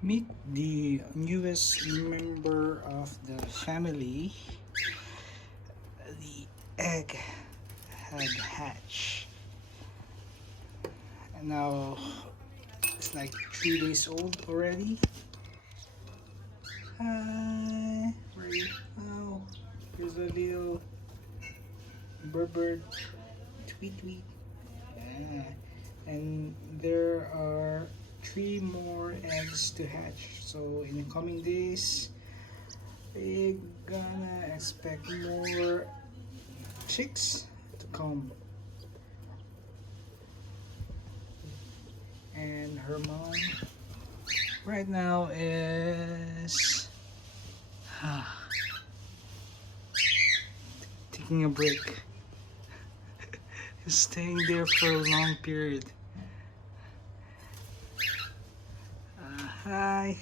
Meet the newest member of the family. The egg had hatched, and now it's like 3 days old already. Hi, where are you? Oh, there's a little bird, tweet tweet. Yeah. And there are 3 more eggs to hatch. So in the coming days, we're gonna expect more chicks to come. And her mom right now is taking a break. Staying there for a long period. Hi.